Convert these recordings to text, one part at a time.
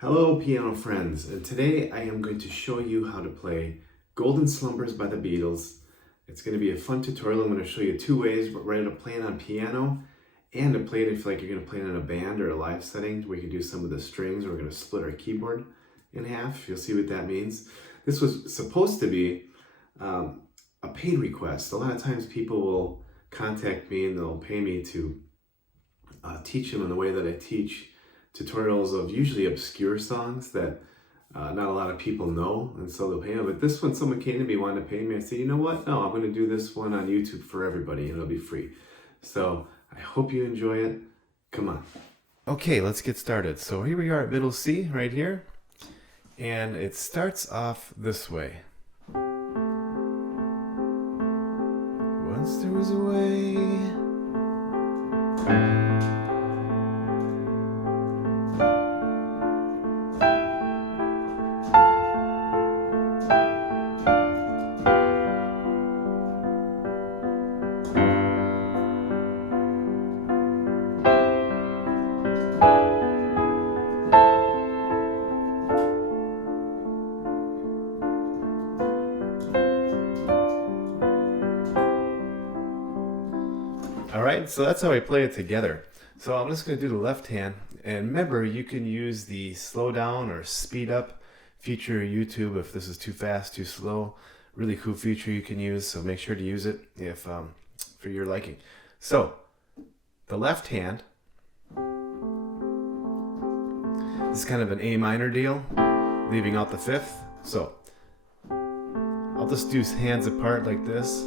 Hello piano friends, and today I am going to show you how to play Golden Slumbers by the Beatles. It's going to be a fun tutorial. I'm going to show you two ways, right, to play it on piano and to play it if you're going to play it in a band or a live setting. We can do some of the strings. We're going to split our keyboard in half. You'll see what that means. This was supposed to be a paid request. A lot of times people will contact me and they'll pay me to teach them in the way that I teach tutorials of usually obscure songs that not a lot of people know, and so they'll pay me. But this one, someone came to me, wanted to pay me. I said, you know what? No, I'm going to do this one on YouTube for everybody, and it'll be free. So I hope you enjoy it. Come on. Okay, let's get started. So here we are at middle C, right here, and it starts off this way. Once there was a way. All right, so that's how I play it together. So I'm just going to do the left hand. And remember, you can use the slow down or speed up feature of YouTube if this is too fast, too slow. Really cool feature you can use, so make sure to use it if for your liking. So the left hand, this is kind of an A minor deal, leaving out the fifth. So I'll just do hands apart like this.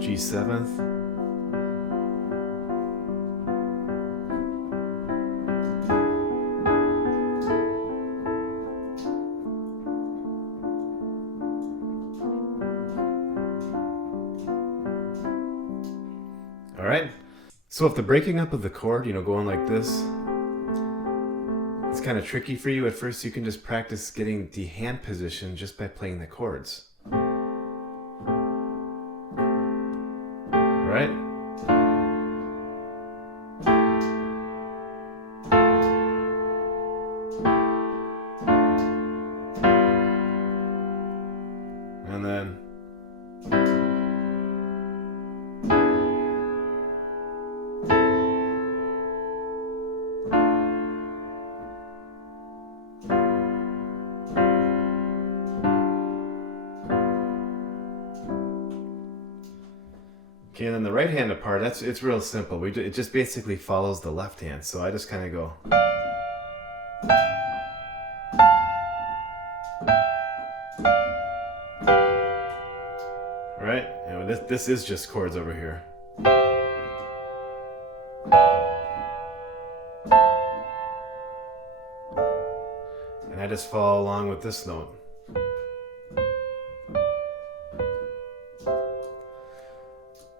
G7th. All right. So if the breaking up of the chord, going like this, it's kind of tricky for you at first, you can just practice getting the hand position just by playing the chords. Right? And then okay, and then the right hand part, it's real simple. It just basically follows the left hand. So I just kind of go. Right? And this is just chords over here. And I just follow along with this note.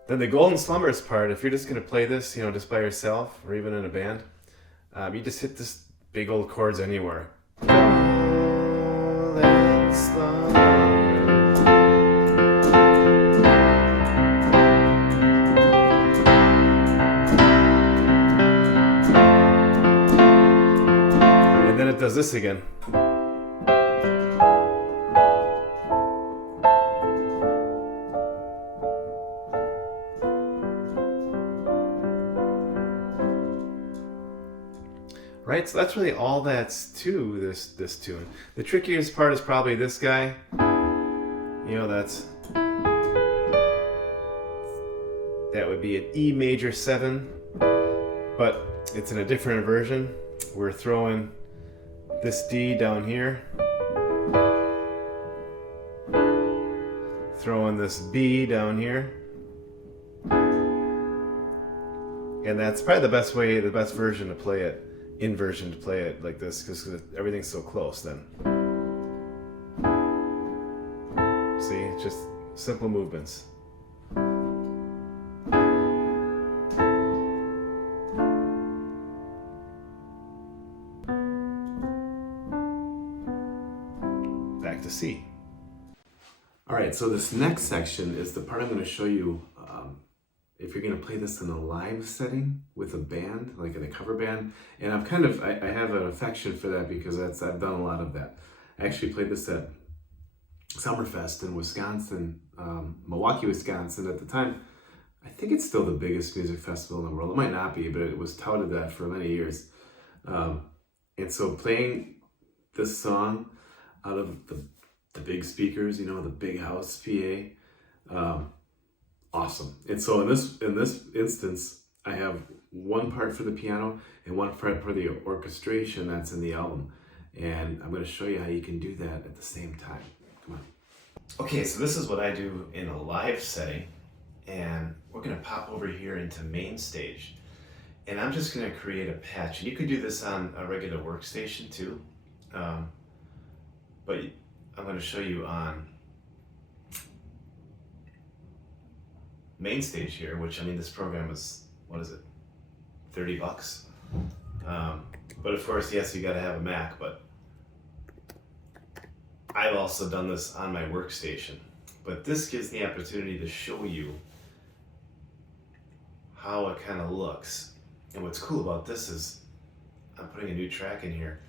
Then the Golden Slumbers part, if you're just going to play this, just by yourself or even in a band, you just hit this big old chords anywhere. Golden Slumbers. And then it does this again. Right, so that's really all that's to this tune. The trickiest part is probably this guy. That would be an E major 7, but it's in a different version. We're throwing this D down here, throwing this B down here, and that's probably the best version to play it. Inversion to play it like this because everything's so close then. See, it's just simple movements. Back to C. All right, so this next section is the part I'm going to show you if you're going to play this in a live setting with a band, like in a cover band. And I have an affection for that because I've done a lot of that. I actually played this at Summerfest in Wisconsin, Milwaukee, Wisconsin at the time. I think it's still the biggest music festival in the world. It might not be, but it was touted that for many years. And so playing this song out of the big speakers, you know, the big house PA, awesome. And so in this instance, I have one part for the piano and one part for the orchestration that's in the album. And I'm going to show you how you can do that at the same time. Come on. Okay, so this is what I do in a live setting. And we're going to pop over here into Mainstage. And I'm just going to create a patch. And you could do this on a regular workstation too. But I'm going to show you on Mainstage here, which, I mean, this program is, what is it, $30? But of course, yes, you got to have a Mac, but I've also done this on my workstation. But this gives the opportunity to show you how it kind of looks. And what's cool about this is I'm putting a new track in here.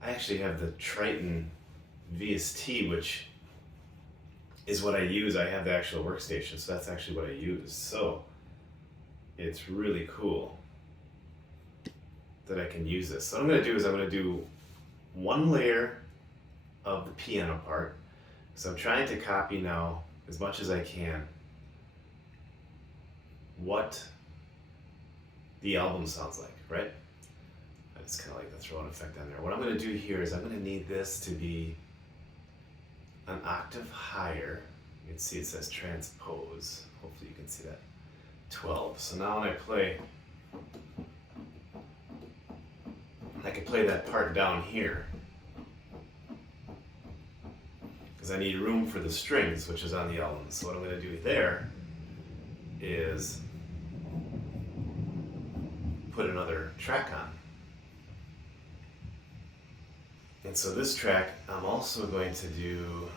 I actually have the Triton VST, which is what I use. I have the actual workstation, so that's actually what I use. So it's really cool that I can use this. So what I'm going to do is I'm going to do one layer of the piano part. So I'm trying to copy now as much as I can what the album sounds like, right? I just kind of like to throw an effect on there. What I'm going to do here is I'm going to need this to be an octave higher. You can see it says transpose. Hopefully you can see that. 12. So now when I play, I can play that part down here because I need room for the strings, which is on the album. So what I'm going to do there is put another track on. And so this track, I'm also going to do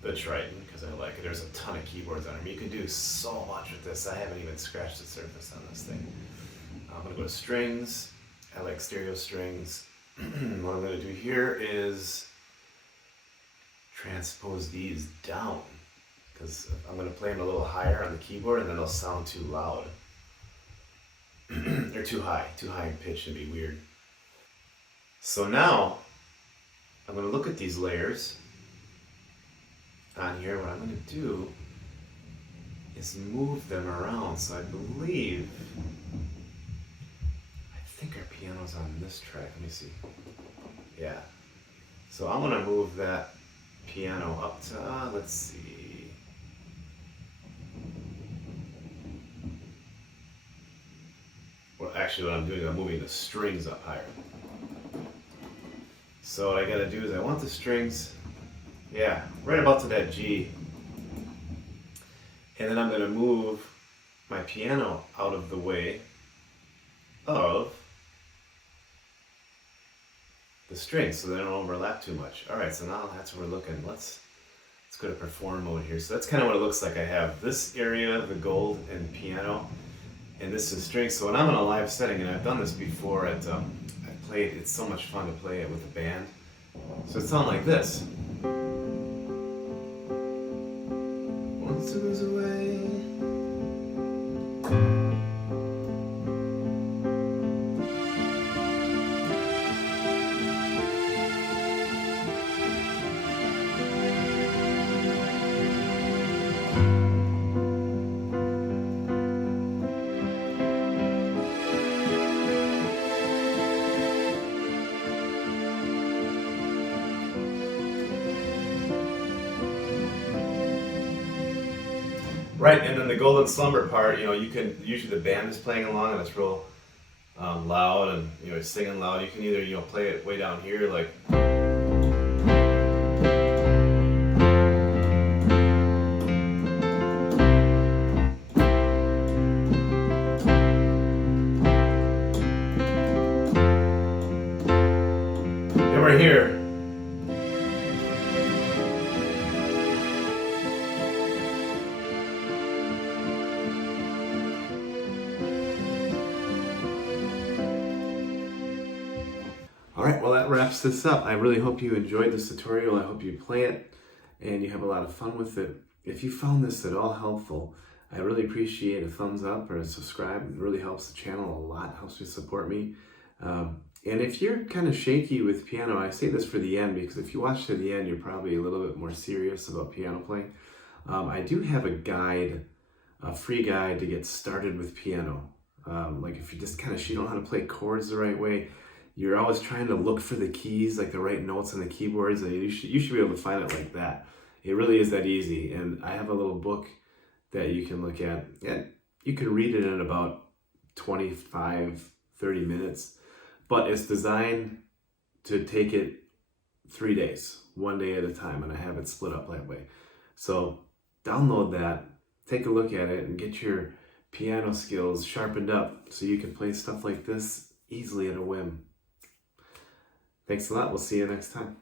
the Triton because I like it. There's a ton of keyboards on it. You can do so much with this. I haven't even scratched the surface on this thing. I'm going to go to strings. I like stereo strings. What I'm going to do here is transpose these down because I'm going to play them a little higher on the keyboard and then they'll sound too loud. They're too high in pitch and be weird. So now I'm going to look at these layers on here. What I'm going to do is move them around. So I think our piano's on this track. Let me see. Yeah. So I'm going to move that piano up to, let's see. Well, actually what I'm doing, I'm moving the strings up higher. So what I gotta do is I want the strings, yeah, right about to that G. And then I'm gonna move my piano out of the way of the strings so they don't overlap too much. All right, so now that's what we're looking. Let's go to perform mode here. So that's kind of what it looks like. I have this area, the gold and piano, and this is strings. So when I'm in a live setting, and I've done this before at, I've played, it's so much fun to play it with a band. So it sounds like this. Once it was away. Right, and then the golden slumber part, you know, you can, usually the band is playing along and it's real loud and, you know, it's singing loud. You can either, you know, play it way down here like. And we're here. Alright, well that wraps this up. I really hope you enjoyed this tutorial. I hope you play it and you have a lot of fun with it. If you found this at all helpful, I really appreciate a thumbs up or a subscribe. It really helps the channel a lot, helps me support me. And if you're kind of shaky with piano, I say this for the end because if you watch to the end, you're probably a little bit more serious about piano playing. I do have a guide, a free guide to get started with piano. Like if you just kind of, you don't know how to play chords the right way, you're always trying to look for the keys, like the right notes on the keyboards, and you should be able to find it like that. It really is that easy. And I have a little book that you can look at. And you can read it in about 25, 30 minutes. But it's designed to take it 3 days, 1 day at a time, and I have it split up that way. So download that, take a look at it, and get your piano skills sharpened up so you can play stuff like this easily at a whim. Thanks a lot. We'll see you next time.